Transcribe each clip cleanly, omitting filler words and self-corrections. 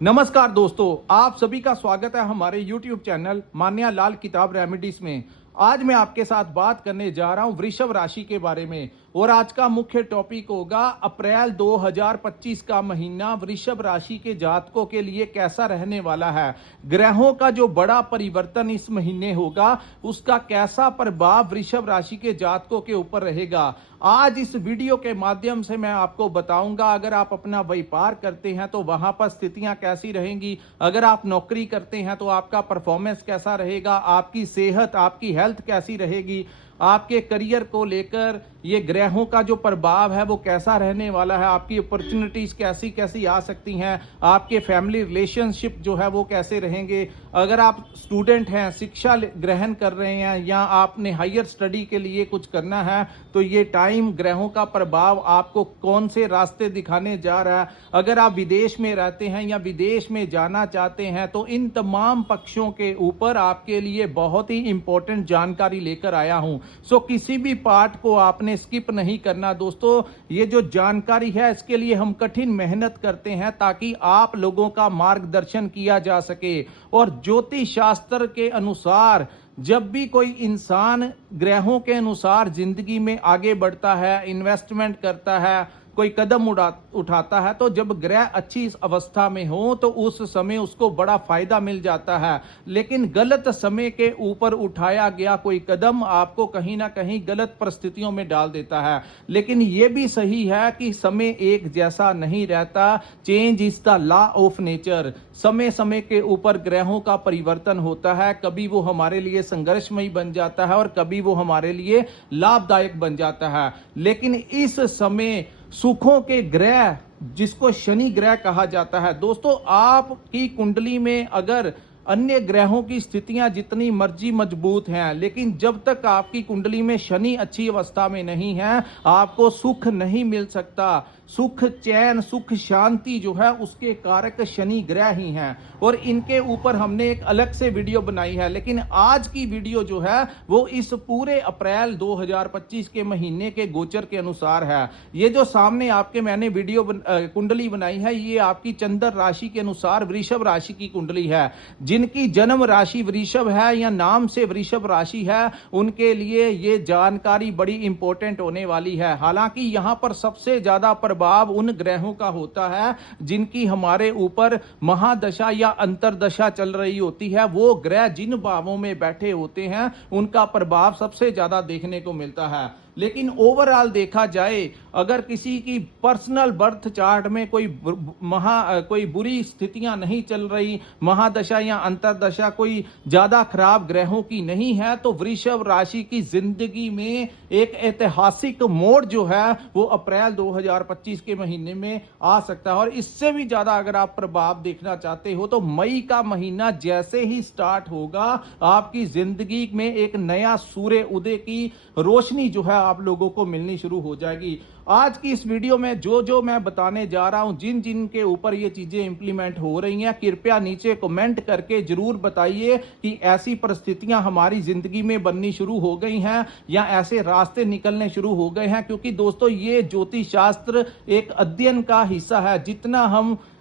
नमस्कार दोस्तों, आप सभी का स्वागत है हमारे YouTube चैनल मान्या लाल किताब रेमेडीज में। आज मैं आपके साथ बात करने जा रहा हूं वृषभ राशि के बारे में और आज का मुख्य टॉपिक होगा अप्रैल 2025 का महीना वृषभ राशि के जातकों के लिए कैसा रहने वाला है। ग्रहों का जो बड़ा परिवर्तन इस महीने होगा उसका कैसा प्रभाव वृषभ राशि के जातकों के ऊपर रहेगा। आज इस वीडियो के माध्यम से मैं आपको बताऊंगा, अगर आप अपना व्यापार करते हैं तो वहां पर स्थितियां कैसी रहेंगी, अगर आप नौकरी करते हैं तो आपका परफॉर्मेंस कैसा रहेगा, आपकी सेहत आपकी हेल्थ कैसी रहेगी, आपके करियर को लेकर ये ग्रहों का जो प्रभाव है वो कैसा रहने वाला है, आपकी अपॉर्चुनिटीज कैसी कैसी आ सकती हैं, आपके फैमिली रिलेशनशिप जो है वो कैसे रहेंगे, अगर आप स्टूडेंट हैं शिक्षा ग्रहण कर रहे हैं या आपने हायर स्टडी के लिए कुछ करना है तो ये टाइम ग्रहों का प्रभाव आपको कौन से रास्ते दिखाने जा रहा है, अगर आप विदेश में रहते हैं या विदेश में जाना चाहते हैं तो इन तमाम पक्षों के ऊपर आपके लिए बहुत ही इंपॉर्टेंट जानकारी लेकर आया हूं। सो किसी भी पार्ट को आपने स्किप नहीं करना दोस्तों। ये जो जानकारी है इसके लिए हम कठिन मेहनत करते हैं ताकि आप लोगों का मार्गदर्शन किया जा सके। और ज्योतिष शास्त्र के अनुसार जब भी कोई इंसान ग्रहों के अनुसार जिंदगी में आगे बढ़ता है, इन्वेस्टमेंट करता है, कोई कदम उठाता है तो जब ग्रह अच्छी अवस्था में हो तो उस समय उसको बड़ा फायदा मिल जाता है। लेकिन गलत समय के ऊपर उठाया गया कोई कदम आपको कहीं ना कहीं गलत परिस्थितियों में डाल देता है। लेकिन यह भी सही है कि समय एक जैसा नहीं रहता। Change is the law of nature. समय समय के ऊपर ग्रहों का परिवर्तन होता है। कभी वो हमारे लिए संघर्षमयी बन जाता है और कभी वो हमारे लिए लाभदायक बन जाता है। लेकिन इस समय सुखों के ग्रह जिसको शनि ग्रह कहा जाता है दोस्तों, आपकी कुंडली में अगर अन्य ग्रहों की स्थितियां जितनी मर्जी मजबूत हैं लेकिन जब तक आपकी कुंडली में शनि अच्छी अवस्था में नहीं है आपको सुख नहीं मिल सकता। सुख चैन सुख शांति जो है उसके कारक शनि ग्रह ही हैं और इनके ऊपर हमने एक अलग से वीडियो बनाई है। लेकिन आज की वीडियो जो है वो इस पूरे अप्रैल 2025 के महीने के गोचर के अनुसार है। ये जो सामने आपके मैंने वीडियो कुंडली बनाई है ये आपकी चंद्र राशि के अनुसार वृषभ राशि की कुंडली है। जिनकी जन्म राशि वृषभ है या नाम से वृषभ राशि है उनके लिए ये जानकारी बड़ी इंपॉर्टेंट होने वाली है। हालांकि यहां पर सबसे ज्यादा प्रभाव उन ग्रहों का होता है जिनकी हमारे ऊपर महादशा या अंतरदशा चल रही होती है। वो ग्रह जिन भावों में बैठे होते हैं उनका प्रभाव सबसे ज्यादा देखने को मिलता है। लेकिन ओवरऑल देखा जाए अगर किसी की पर्सनल बर्थ चार्ट में कोई बुरी स्थितियां नहीं चल रही, महादशा या अंतरदशा कोई ज्यादा खराब ग्रहों की नहीं है तो वृषभ राशि की जिंदगी में एक ऐतिहासिक मोड़ जो है वो अप्रैल 2025 के महीने में आ सकता है। और इससे भी ज्यादा अगर आप प्रभाव देखना चाहते हो तो मई का महीना जैसे ही स्टार्ट होगा आपकी जिंदगी में एक नया सूर्य उदय की रोशनी जो है आप लोगों को मिलनी शुरू हो जाएगी। आज की इस वीडियो में जो मैं बताने जा रहा हूं, जिन जिन के ऊपर ये चीजें इंप्लीमेंट हो रही हैं, कृपया नीचे कमेंट करके जरूर बताइए कि ऐसी परिस्थितियां हमारी जिंदगी में बननी शुरू हो गई हैं या ऐसे रास्ते निकलने शुरू हो गए हैं। क्योंकि दोस्तों ये ज्योतिष शास्त्र एक अध्ययन का हिस्सा है।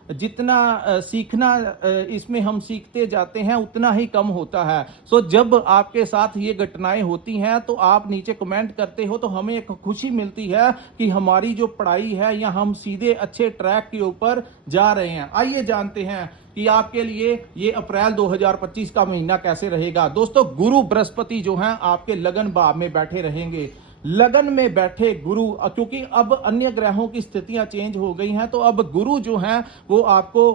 जितना सीखना इसमें हम सीखते जाते हैं उतना ही कम होता है। सो जब आपके साथ ये घटनाएं होती हैं तो आप नीचे कमेंट करते हो तो हमें एक खुशी मिलती है कि हमारी जो पढ़ाई है या हम सीधे अच्छे ट्रैक के ऊपर जा रहे हैं। आइए जानते हैं कि आपके लिए ये अप्रैल 2025 का महीना कैसे रहेगा। दोस्तों गुरु बृहस्पति जो हैं आपके लगन भाव में बैठे रहेंगे। लगन में बैठे गुरु, क्योंकि अब अन्य ग्रहों की स्थितियां चेंज हो गई हैं तो अब गुरु जो हैं वो आपको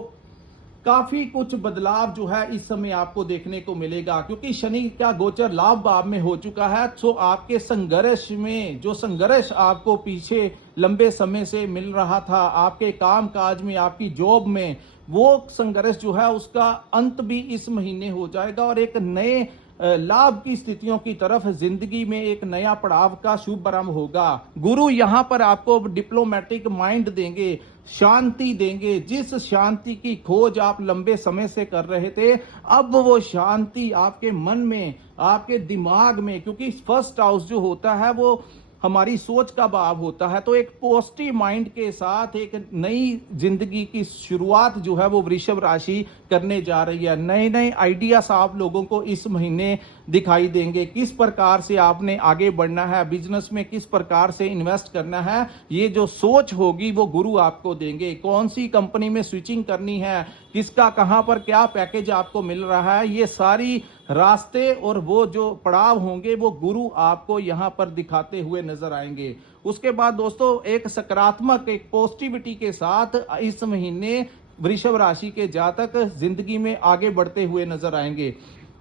काफी कुछ बदलाव जो है इस समय आपको देखने को मिलेगा। क्योंकि शनि का गोचर लाभ भाव में हो चुका है तो आपके संघर्ष में जो संघर्ष आपको पीछे लंबे समय से मिल रहा था, आपके काम काज में आपकी जॉब में, वो संघर्ष जो है उसका अंत भी इस महीने हो जाएगा और एक नए लाभ की स्थितियों की तरफ जिंदगी में एक नया पड़ाव का शुभारंभ होगा। गुरु यहां पर आपको डिप्लोमेटिक माइंड देंगे, शांति देंगे। जिस शांति की खोज आप लंबे समय से कर रहे थे अब वो शांति आपके मन में आपके दिमाग में, क्योंकि फर्स्ट हाउस जो होता है वो हमारी सोच का भाव होता है। तो एक पॉजिटिव माइंड के साथ एक नई जिंदगी की शुरुआत जो है वो वृषभ राशि करने जा रही है। नए नए आइडियाज आप लोगों को इस महीने दिखाई देंगे। किस प्रकार से आपने आगे बढ़ना है, बिजनेस में किस प्रकार से इन्वेस्ट करना है, ये जो सोच होगी वो गुरु आपको देंगे। कौन सी कंपनी में स्विचिंग करनी है, किसका कहां पर क्या पैकेज आपको मिल रहा है, ये सारी रास्ते और वो जो पड़ाव होंगे वो गुरु आपको यहां पर दिखाते हुए नजर आएंगे। उसके बाद दोस्तों एक सकारात्मक, एक पॉजिटिविटी के साथ इस महीने वृषभ राशि के जातक जिंदगी में आगे बढ़ते हुए नजर आएंगे।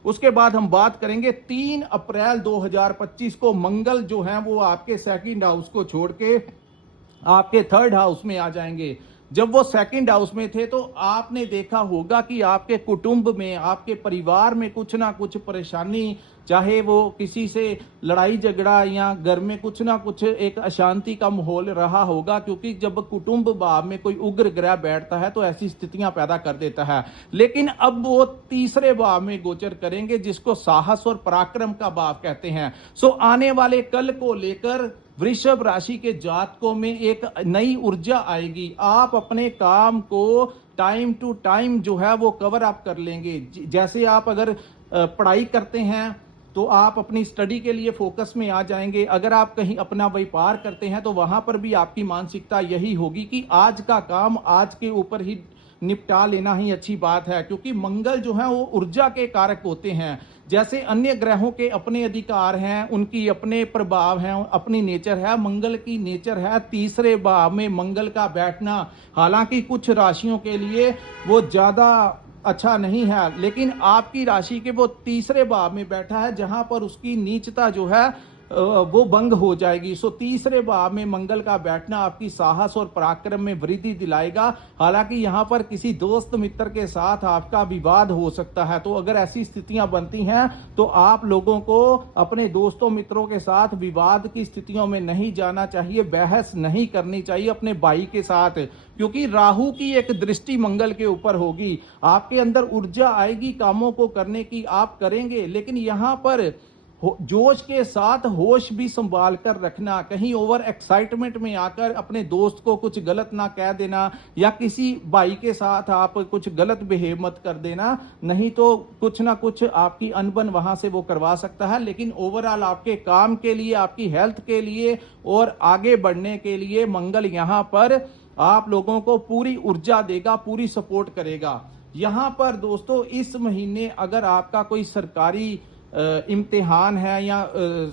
उसके बाद हम बात करेंगे 3 अप्रैल 2025 को मंगल जो है वो आपके सेकंड हाउस को छोड़ के आपके थर्ड हाउस में आ जाएंगे। जब वो सेकंड हाउस में थे तो आपने देखा होगा कि आपके कुटुंब में, आपके परिवार में कुछ ना कुछ परेशानी, चाहे वो किसी से लड़ाई झगड़ा या घर में कुछ ना कुछ एक अशांति का माहौल रहा होगा, क्योंकि जब कुटुंब भाव में कोई उग्र ग्रह बैठता है तो ऐसी स्थितियां पैदा कर देता है। लेकिन अब वो तीसरे भाव में गोचर करेंगे जिसको साहस और पराक्रम का भाव कहते हैं। सो आने वाले कल को लेकर वृषभ राशि के जातकों में एक नई ऊर्जा आएगी। आप अपने काम को टाइम टू टाइम जो है वो कवर अप कर लेंगे। जैसे आप अगर पढ़ाई करते हैं तो आप अपनी स्टडी के लिए फोकस में आ जाएंगे। अगर आप कहीं अपना व्यापार करते हैं तो वहां पर भी आपकी मानसिकता यही होगी कि आज का काम आज के ऊपर ही निपटा लेना ही अच्छी बात है, क्योंकि मंगल जो है वो ऊर्जा के कारक होते हैं। जैसे अन्य ग्रहों के अपने अधिकार हैं, उनकी अपने प्रभाव हैं, अपनी नेचर है, मंगल की नेचर है तीसरे भाव में मंगल का बैठना। हालांकि कुछ राशियों के लिए वो ज्यादा अच्छा नहीं है, लेकिन आपकी राशि के वो तीसरे भाव में बैठा है जहां पर उसकी नीचता जो है वो भंग हो जाएगी। सो तीसरे भाव में मंगल का बैठना आपकी साहस और पराक्रम में वृद्धि दिलाएगा। हालांकि यहाँ पर किसी दोस्त मित्र के साथ आपका विवाद हो सकता है, तो अगर ऐसी स्थितियां बनती हैं तो आप लोगों को अपने दोस्तों मित्रों के साथ विवाद की स्थितियों में नहीं जाना चाहिए, बहस नहीं करनी चाहिए अपने भाई के साथ, क्योंकि राहु की एक दृष्टि मंगल के ऊपर होगी। आपके अंदर ऊर्जा आएगी कामों को करने की, आप करेंगे, लेकिन यहाँ पर जोश के साथ होश भी संभाल कर रखना। कहीं ओवर एक्साइटमेंट में आकर अपने दोस्त को कुछ गलत ना कह देना, या किसी भाई के साथ आप कुछ गलत बिहेव मत कर देना, नहीं तो कुछ ना कुछ आपकी अनबन वहां से वो करवा सकता है। लेकिन ओवरऑल आपके काम के लिए, आपकी हेल्थ के लिए और आगे बढ़ने के लिए मंगल यहाँ पर आप लोगों को पूरी ऊर्जा देगा, पूरी सपोर्ट करेगा। यहाँ पर दोस्तों इस महीने अगर आपका कोई सरकारी इम्तिहान है या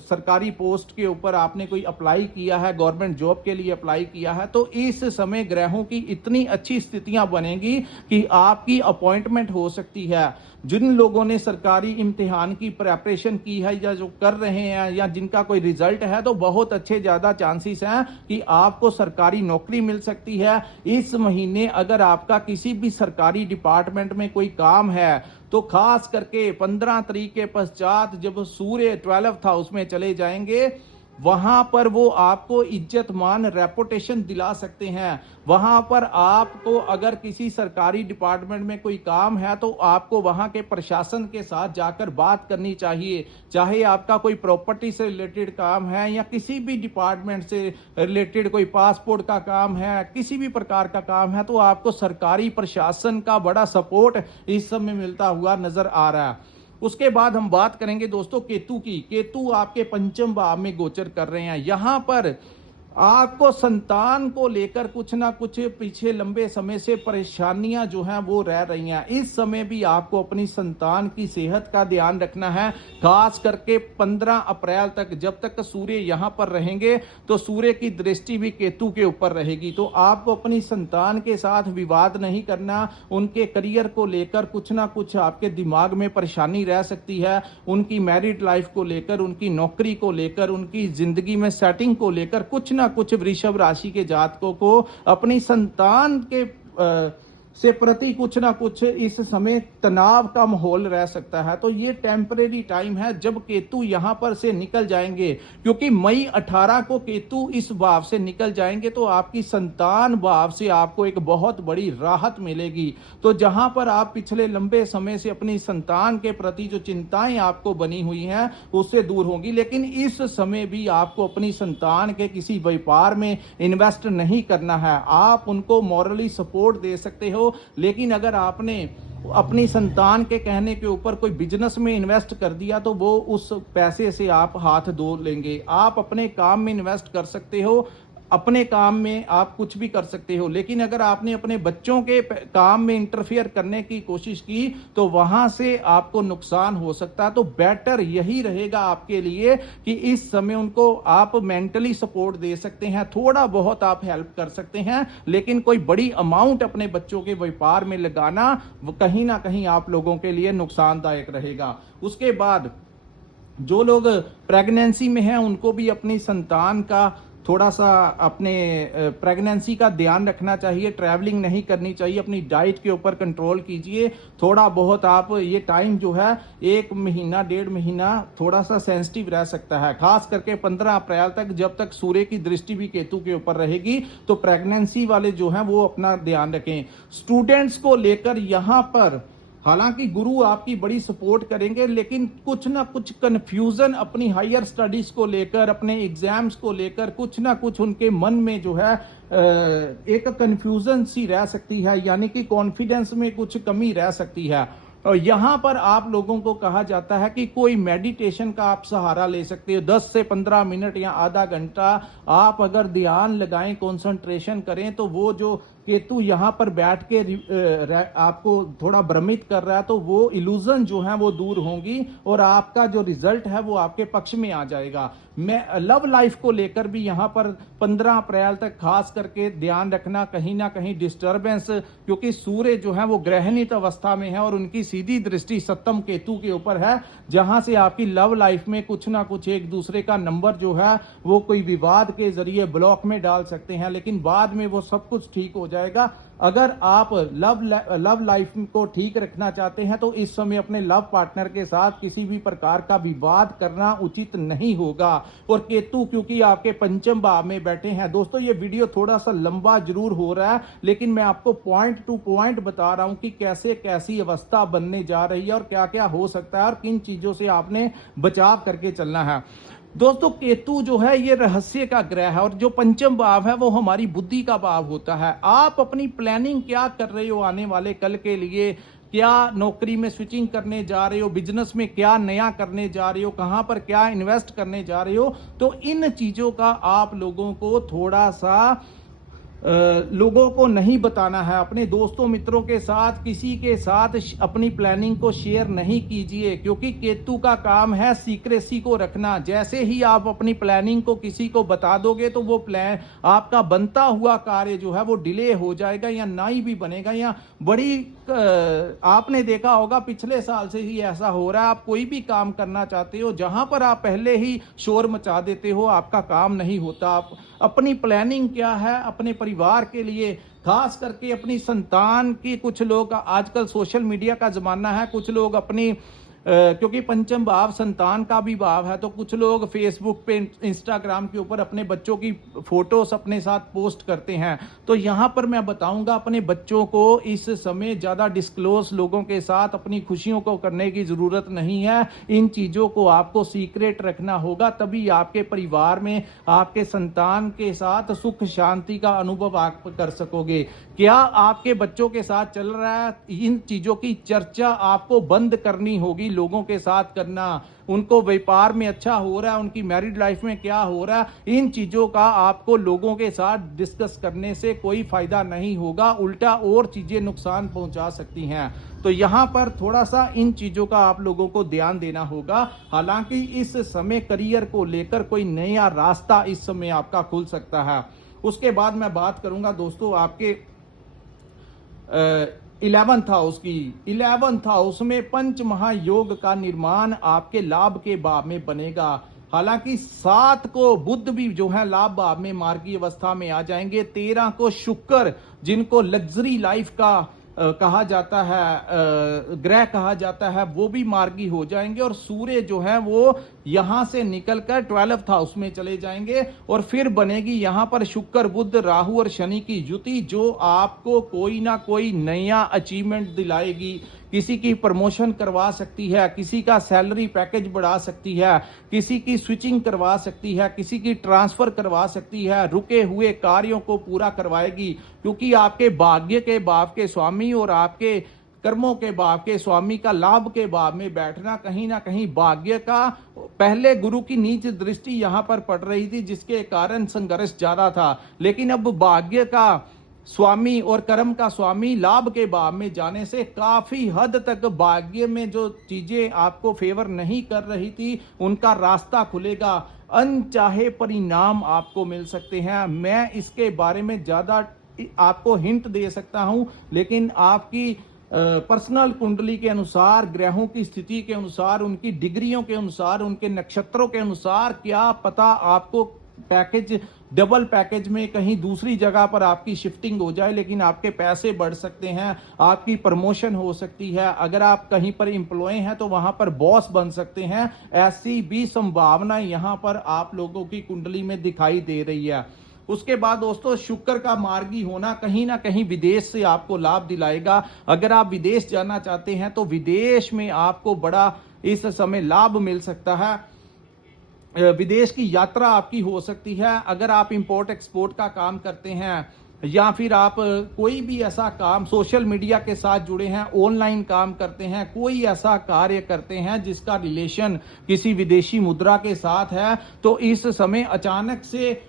सरकारी पोस्ट के ऊपर आपने कोई अप्लाई किया है, गवर्नमेंट जॉब के लिए अप्लाई किया है, तो इस समय ग्रहों की इतनी अच्छी स्थितियां बनेगी कि आपकी अपॉइंटमेंट हो सकती है। जिन लोगों ने सरकारी इम्तिहान की प्रिपरेशन की है या जो कर रहे हैं या जिनका कोई रिजल्ट है, तो बहुत अच्छे ज्यादा चांसेस हैं कि आपको सरकारी नौकरी मिल सकती है। इस महीने अगर आपका किसी भी सरकारी डिपार्टमेंट में कोई काम है तो खास करके 15 तारीख के पश्चात जब सूर्य 12th हाउस में चले जाएंगे, वहां पर वो आपको इज्जत मान रेपुटेशन दिला सकते हैं। वहां पर आपको अगर किसी सरकारी डिपार्टमेंट में कोई काम है तो आपको वहां के प्रशासन के साथ जाकर बात करनी चाहिए। चाहे आपका कोई प्रॉपर्टी से रिलेटेड काम है या किसी भी डिपार्टमेंट से रिलेटेड कोई पासपोर्ट का काम है, किसी भी प्रकार का काम है, तो आपको सरकारी प्रशासन का बड़ा सपोर्ट इस समय मिलता हुआ नजर आ रहा है। उसके बाद हम बात करेंगे दोस्तों केतु की। केतु आपके पंचम भाव में गोचर कर रहे हैं। यहां पर आपको संतान को लेकर कुछ ना कुछ पीछे लंबे समय से परेशानियां जो हैं वो रह रही हैं। इस समय भी आपको अपनी संतान की सेहत का ध्यान रखना है, खास करके 15 अप्रैल तक। जब तक सूर्य यहां पर रहेंगे तो सूर्य की दृष्टि भी केतु के ऊपर रहेगी, तो आपको अपनी संतान के साथ विवाद नहीं करना। उनके करियर को लेकर कुछ ना कुछ आपके दिमाग में परेशानी रह सकती है, उनकी मैरिड लाइफ को लेकर, उनकी नौकरी को लेकर, उनकी जिंदगी में सेटिंग को लेकर कुछ ना कुछ वृषभ राशि के जातकों को अपनी संतान के से प्रति कुछ ना कुछ इस समय तनाव का माहौल रह सकता है। तो ये टेम्परेरी टाइम है जब केतु यहां पर से निकल जाएंगे, क्योंकि मई 18 को केतु इस भाव से निकल जाएंगे तो आपकी संतान भाव से आपको एक बहुत बड़ी राहत मिलेगी। तो जहां पर आप पिछले लंबे समय से अपनी संतान के प्रति जो चिंताएं आपको बनी हुई हैं उससे दूर होंगी। लेकिन इस समय भी आपको अपनी संतान के किसी व्यापार में इन्वेस्ट नहीं करना है। आप उनको मॉरली सपोर्ट दे सकते हो, लेकिन अगर आपने अपनी संतान के कहने के ऊपर कोई बिजनेस में इन्वेस्ट कर दिया तो वो उस पैसे से आप हाथ धो लेंगे। आप अपने काम में इन्वेस्ट कर सकते हो, अपने काम में आप कुछ भी कर सकते हो, लेकिन अगर आपने अपने बच्चों के काम में इंटरफियर करने की कोशिश की तो वहां से आपको नुकसान हो सकता है। तो बेटर यही रहेगा आपके लिए कि इस समय उनको आप मेंटली सपोर्ट दे सकते हैं, थोड़ा बहुत आप हेल्प कर सकते हैं, लेकिन कोई बड़ी अमाउंट अपने बच्चों के व्यापार में लगाना कहीं ना कहीं आप लोगों के लिए नुकसानदायक रहेगा। उसके बाद जो लोग प्रेगनेंसी में हैं उनको भी अपनी संतान का थोड़ा सा अपने प्रेगनेंसी का ध्यान रखना चाहिए। ट्रैवलिंग नहीं करनी चाहिए, अपनी डाइट के ऊपर कंट्रोल कीजिए। थोड़ा बहुत आप ये टाइम जो है 1 महीना 1.5 महीना थोड़ा सा सेंसिटिव रह सकता है, खास करके 15 अप्रैल तक, जब तक सूर्य की दृष्टि भी केतु के ऊपर रहेगी। तो प्रेगनेंसी वाले जो हैं वो अपना ध्यान रखें। स्टूडेंट्स को लेकर यहाँ पर हालांकि गुरु आपकी बड़ी सपोर्ट करेंगे, लेकिन कुछ ना कुछ कंफ्यूजन अपनी हायर स्टडीज को लेकर, अपने एग्जाम्स को लेकर कुछ ना कुछ उनके मन में जो है एक कंफ्यूजन सी रह सकती है, यानी कि कॉन्फिडेंस में कुछ कमी रह सकती है। और यहां पर आप लोगों को कहा जाता है कि कोई मेडिटेशन का आप सहारा ले सकते हो। 10 से 15 मिनट या आधा घंटा आप अगर ध्यान लगाएं, कंसंट्रेशन करें, तो वो जो केतु यहां पर बैठ के आपको थोड़ा भ्रमित कर रहा है तो वो इल्यूजन जो है वो दूर होंगी और आपका जो रिजल्ट है वो आपके पक्ष में आ जाएगा। मैं लव लाइफ को लेकर भी यहां पर 15 अप्रैल तक खास करके ध्यान रखना, कहीं ना कहीं डिस्टर्बेंस, क्योंकि सूर्य जो है वो ग्रहणित अवस्था में है और उनकी सीधी दृष्टि सप्तम केतु के ऊपर है, जहां से आपकी लव लाइफ में कुछ ना कुछ एक दूसरे का नंबर जो है वो कोई विवाद के जरिए ब्लॉक में डाल सकते हैं, लेकिन बाद में वो सब कुछ ठीक हो जाएगा। अगर आप लव लाइफ को ठीक रखना चाहते हैं तो इस समय अपने लव पार्टनर के साथ किसी भी प्रकार का विवाद करना उचित नहीं होगा। और केतु क्योंकि आपके पंचम भाव में बैठे हैं, दोस्तों ये वीडियो थोड़ा सा लंबा जरूर हो रहा है, लेकिन मैं आपको पॉइंट टू पॉइंट बता रहा हूं कि कैसे कैसी अवस्था बनने जा रही है और क्या क्या हो सकता है और किन चीजों से आपने बचाव करके चलना है। दोस्तों केतु जो है ये रहस्य का ग्रह है और जो पंचम भाव है वो हमारी बुद्धि का भाव होता है। आप अपनी प्लानिंग क्या कर रहे हो आने वाले कल के लिए, क्या नौकरी में स्विचिंग करने जा रहे हो, बिजनेस में क्या नया करने जा रहे हो, कहां पर क्या इन्वेस्ट करने जा रहे हो, तो इन चीजों का आप लोगों को थोड़ा सा लोगों को नहीं बताना है। अपने दोस्तों मित्रों के साथ, किसी के साथ अपनी प्लानिंग को शेयर नहीं कीजिए, क्योंकि केतु का काम है सीक्रेसी को रखना। जैसे ही आप अपनी प्लानिंग को किसी को बता दोगे तो वो प्लान, आपका बनता हुआ कार्य जो है वो डिले हो जाएगा या ना ही भी बनेगा। या बड़ी आपने देखा होगा पिछले साल से ही ऐसा हो रहा है, आप कोई भी काम करना चाहते हो, जहां पर आप पहले ही शोर मचा देते हो, आपका काम नहीं होता। आप अपनी प्लानिंग क्या है अपने परिवार के लिए, खास करके अपनी संतान की, कुछ लोग आजकल सोशल मीडिया का जमाना है, कुछ लोग अपनी क्योंकि पंचम भाव संतान का भी भाव है, तो कुछ लोग फेसबुक पे, इंस्टाग्राम के ऊपर अपने बच्चों की फोटोस अपने साथ पोस्ट करते हैं। तो यहां पर मैं बताऊंगा अपने बच्चों को इस समय ज्यादा डिस्क्लोज लोगों के साथ अपनी खुशियों को करने की जरूरत नहीं है। इन चीजों को आपको सीक्रेट रखना होगा, तभी आपके परिवार में आपके संतान के साथ सुख शांति का अनुभव आप कर सकोगे। क्या आपके बच्चों के साथ चल रहा है, इन चीजों की चर्चा आपको बंद करनी होगी, लोगों के साथ करना। उनको व्यापार में अच्छा हो रहा है, उनकी मैरिड लाइफ में क्या हो रहा है, इन चीजों का आपको लोगों के साथ डिस्कस करने से कोई फायदा नहीं होगा, उल्टा और चीजें नुकसान पहुंचा सकती हैं। तो यहां पर थोड़ा सा इन चीजों का आप लोगों को ध्यान देना होगा। हालांकि इस समय करियर को लेकर कोई नया रास्ता इस समय आपका खुल सकता है। उसके बाद मैं बात करूंगा दोस्तों आपके 11th हाउस की। 11th हाउस में पंच महायोग का निर्माण आपके लाभ के भाव में बनेगा। हालांकि 7 को बुध भी जो है लाभ भाव में मार्गी अवस्था में आ जाएंगे। 13 को शुक्र, जिनको लग्जरी लाइफ का कहा जाता है ग्रह कहा जाता है वो भी मार्गी हो जाएंगे, और सूर्य जो है वो यहां से निकलकर 12th हाउस में चले जाएंगे, और फिर बनेगी यहां पर शुक्र बुध राहु और शनि की युति, जो आपको कोई ना कोई नया अचीवमेंट दिलाएगी। किसी की प्रमोशन करवा सकती है, किसी का सैलरी पैकेज बढ़ा सकती है, किसी की स्विचिंग करवा सकती है, किसी की ट्रांसफर करवा सकती है, रुके हुए कार्यों को पूरा करवाएगी, क्योंकि आपके भाग्य के भाव के स्वामी और आपके कर्मों के भाव के स्वामी का लाभ के भाव में बैठना कहीं ना कहीं भाग्य का, पहले गुरु की नीच दृष्टि यहां पर पड़ रही थी जिसके कारण संघर्ष ज्यादा था, लेकिन अब भाग्य का स्वामी और कर्म का स्वामी लाभ के भाव में जाने से काफी हद तक भाग्य में जो चीजें आपको फेवर नहीं कर रही थी उनका रास्ता खुलेगा, अनचाहे परिणाम आपको मिल सकते हैं। मैं इसके बारे में ज्यादा आपको हिंट दे सकता हूं, लेकिन आपकी पर्सनल कुंडली के अनुसार, ग्रहों की स्थिति के अनुसार, उनकी डिग्रियों के अनुसार, उनके नक्षत्रों के अनुसार, क्या पता आपको पैकेज डबल पैकेज में कहीं दूसरी जगह पर आपकी शिफ्टिंग हो जाए, लेकिन आपके पैसे बढ़ सकते हैं, आपकी प्रमोशन हो सकती है। अगर आप कहीं पर एम्प्लॉय हैं तो वहां पर बॉस बन सकते हैं। ऐसी भी संभावना यहां पर आप लोगों की कुंडली में दिखाई दे रही है। उसके बाद दोस्तों शुक्र का मार्गी होना कहीं ना कहीं विदेश से आपको लाभ दिलाएगा। अगर आप विदेश जाना चाहते हैं तो विदेश में आपको बड़ा इस समय लाभ मिल सकता है, विदेश की यात्रा आपकी हो सकती है। अगर आप इंपोर्ट एक्सपोर्ट का काम करते हैं या फिर आप कोई भी ऐसा काम सोशल मीडिया के साथ जुड़े हैं, ऑनलाइन काम करते हैं, कोई ऐसा कार्य करते हैं जिसका रिलेशन किसी विदेशी मुद्रा के साथ है, तो इस समय अचानक से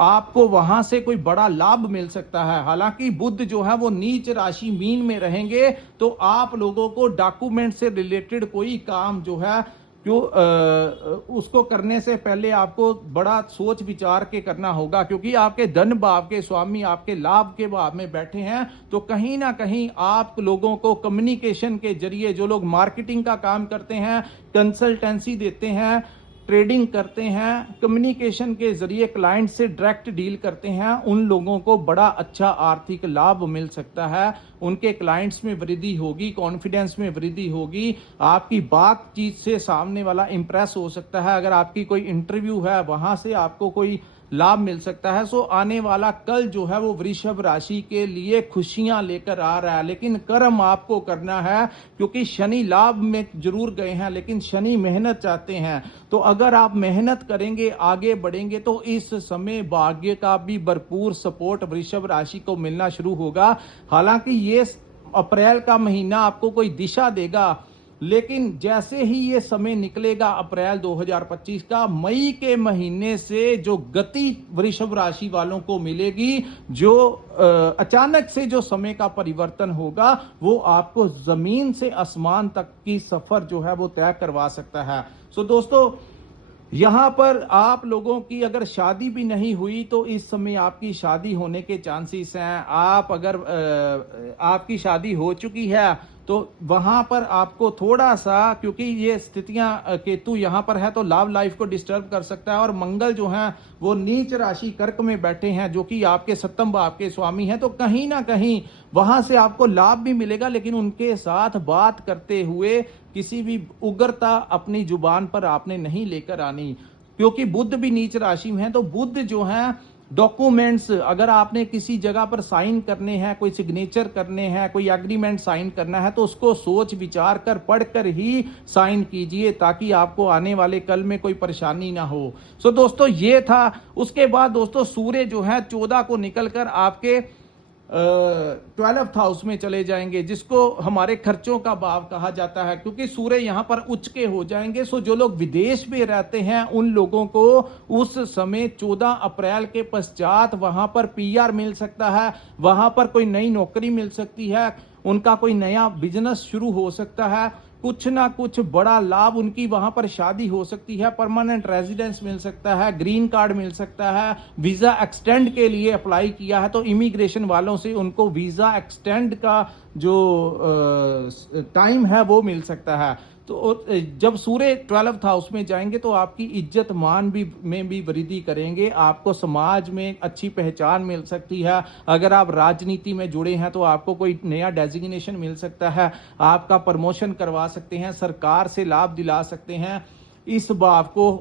आपको वहां से कोई बड़ा लाभ मिल सकता है। हालांकि बुध जो है वो नीच राशि मीन में रहेंगे, तो आप लोगों को डॉक्यूमेंट से रिलेटेड कोई काम जो है उसको करने से पहले आपको बड़ा सोच विचार के करना होगा, क्योंकि आपके धन भाव के स्वामी आपके लाभ के भाव में बैठे हैं। तो कहीं ना कहीं आप लोगों को कम्युनिकेशन के जरिए, जो लोग मार्केटिंग का काम करते हैं, कंसल्टेंसी देते हैं, ट्रेडिंग करते हैं, कम्युनिकेशन के जरिए क्लाइंट से डायरेक्ट डील करते हैं, उन लोगों को बड़ा अच्छा आर्थिक लाभ मिल सकता है। उनके क्लाइंट्स में वृद्धि होगी, कॉन्फिडेंस में वृद्धि होगी, आपकी बातचीत से सामने वाला इंप्रेस हो सकता है। अगर आपकी कोई इंटरव्यू है वहां से आपको कोई लाभ मिल सकता है। सो आने वाला कल जो है वो वृषभ राशि के लिए खुशियां लेकर आ रहा है, लेकिन कर्म आपको करना है, क्योंकि शनि लाभ में जरूर गए हैं लेकिन शनि मेहनत चाहते हैं। तो अगर आप मेहनत करेंगे, आगे बढ़ेंगे, तो इस समय भाग्य का भी भरपूर सपोर्ट वृषभ राशि को मिलना शुरू होगा। हालांकि ये अप्रैल का महीना आपको कोई दिशा देगा, लेकिन जैसे ही ये समय निकलेगा अप्रैल 2025 का, मई के महीने से जो गति वृषभ राशि वालों को मिलेगी, जो अचानक से जो समय का परिवर्तन होगा, वो आपको जमीन से आसमान तक की सफर जो है वो तय करवा सकता है। सो दोस्तों, यहां पर आप लोगों की अगर शादी भी नहीं हुई तो इस समय आपकी शादी होने के चांसेस हैं। आप अगर आपकी शादी हो चुकी है तो वहां पर आपको थोड़ा सा, क्योंकि ये स्थितियां केतु यहां पर है तो लव लाइफ को डिस्टर्ब कर सकता है, और मंगल जो है वो नीच राशि कर्क में बैठे हैं जो कि आपके सप्तम भाव के स्वामी हैं। तो कहीं ना कहीं वहां से आपको लाभ भी मिलेगा, लेकिन उनके साथ बात करते हुए किसी भी उग्रता अपनी जुबान पर आपने नहीं लेकर आनी, क्योंकि बुध भी नीच राशि में है। तो बुध जो है डॉक्यूमेंट्स, अगर आपने किसी जगह पर साइन करने हैं, कोई सिग्नेचर करने हैं, कोई एग्रीमेंट साइन करना है, तो उसको सोच विचार कर पढ़कर ही साइन कीजिए, ताकि आपको आने वाले कल में कोई परेशानी ना हो। सो दोस्तों, ये था। उसके बाद दोस्तों सूर्य जो है 14 को निकलकर आपके 12th हाउस में चले जाएंगे, जिसको हमारे खर्चों का भाव कहा जाता है, क्योंकि सूर्य यहां पर उच्च के हो जाएंगे। सो जो लोग विदेश में रहते हैं उन लोगों को उस समय 14 अप्रैल के पश्चात वहां पर पीआर मिल सकता है, वहां पर कोई नई नौकरी मिल सकती है, उनका कोई नया बिजनेस शुरू हो सकता है, कुछ ना कुछ बड़ा लाभ, उनकी वहां पर शादी हो सकती है, परमानेंट रेजिडेंस मिल सकता है, ग्रीन कार्ड मिल सकता है, वीजा एक्सटेंड के लिए अप्लाई किया है तो इमिग्रेशन वालों से उनको वीजा एक्सटेंड का जो टाइम है वो मिल सकता है। तो जब सूर्य 12th हाउस में जाएंगे तो आपकी इज्जत मान में भी वृद्धि करेंगे, आपको समाज में अच्छी पहचान मिल सकती है। अगर आप राजनीति में जुड़े हैं तो आपको कोई नया डेजिग्नेशन मिल सकता है, आपका प्रमोशन करवा सकते हैं, सरकार से लाभ दिला सकते हैं। इस भाव को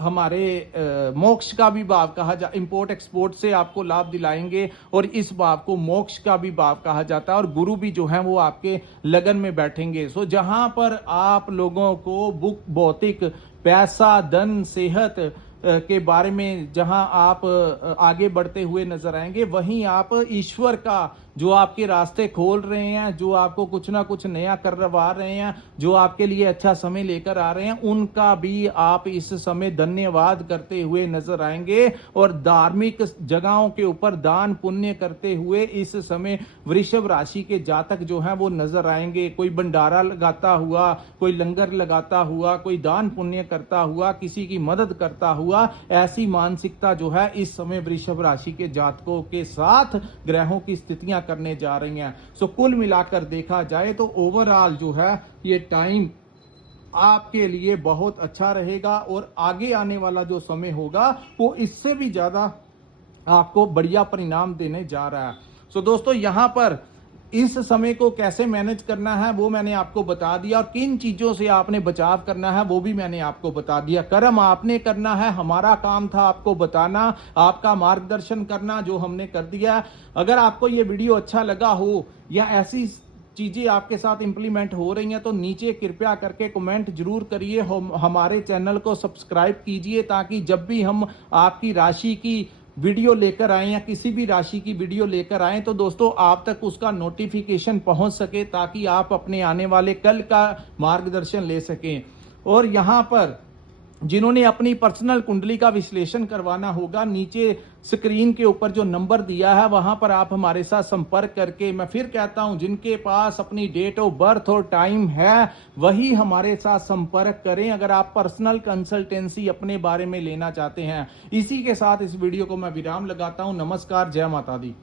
हमारे मोक्ष का भी भाव कहा जा, इंपोर्ट एक्सपोर्ट से आपको लाभ दिलाएंगे और इस भाव को मोक्ष का भी भाव कहा जाता है। और गुरु भी जो है वो आपके लगन में बैठेंगे। सो जहां पर आप लोगों को भौतिक पैसा, धन, सेहत के बारे में जहां आप आगे बढ़ते हुए नजर आएंगे, वहीं आप ईश्वर का जो आपके रास्ते खोल रहे हैं, जो आपको कुछ ना कुछ नया करवा रहे हैं, जो आपके लिए अच्छा समय लेकर आ रहे हैं, उनका भी आप इस समय धन्यवाद करते हुए नजर आएंगे। और धार्मिक जगहों के ऊपर दान पुण्य करते हुए इस समय वृषभ राशि के जातक जो हैं वो नजर आएंगे। कोई भंडारा लगाता हुआ, कोई लंगर लगाता हुआ, कोई दान पुण्य करता हुआ, किसी की मदद करता हुआ, ऐसी मानसिकता जो है इस समय वृषभ राशि के जातकों के साथ ग्रहों की स्थितियां करने जा रही हैं। सो कुल मिलाकर देखा जाए तो ओवरऑल जो है ये टाइम आपके लिए बहुत अच्छा रहेगा और आगे आने वाला जो समय होगा वो इससे भी ज्यादा आपको बढ़िया परिणाम देने जा रहा है। सो दोस्तों, यहां पर इस समय को कैसे मैनेज करना है वो मैंने आपको बता दिया, और किन चीजों से आपने बचाव करना है वो भी मैंने आपको बता दिया। कर्म आपने करना है, हमारा काम था आपको बताना, आपका मार्गदर्शन करना, जो हमने कर दिया। अगर आपको ये वीडियो अच्छा लगा हो या ऐसी चीजें आपके साथ इंप्लीमेंट हो रही हैं तो नीचे कृपया करके कमेंट जरूर करिए। हमारे चैनल को सब्सक्राइब कीजिए ताकि जब भी हम आपकी राशि की वीडियो लेकर आए या किसी भी राशि की वीडियो लेकर आए तो दोस्तों आप तक उसका नोटिफिकेशन पहुंच सके, ताकि आप अपने आने वाले कल का मार्गदर्शन ले सकें। और यहां पर जिन्होंने अपनी पर्सनल कुंडली का विश्लेषण करवाना होगा, नीचे स्क्रीन के ऊपर जो नंबर दिया है वहां पर आप हमारे साथ संपर्क करके, मैं फिर कहता हूं, जिनके पास अपनी डेट ऑफ बर्थ और टाइम है वही हमारे साथ संपर्क करें अगर आप पर्सनल कंसल्टेंसी अपने बारे में लेना चाहते हैं। इसी के साथ इस वीडियो को मैं विराम लगाता हूं। नमस्कार, जय माता दी।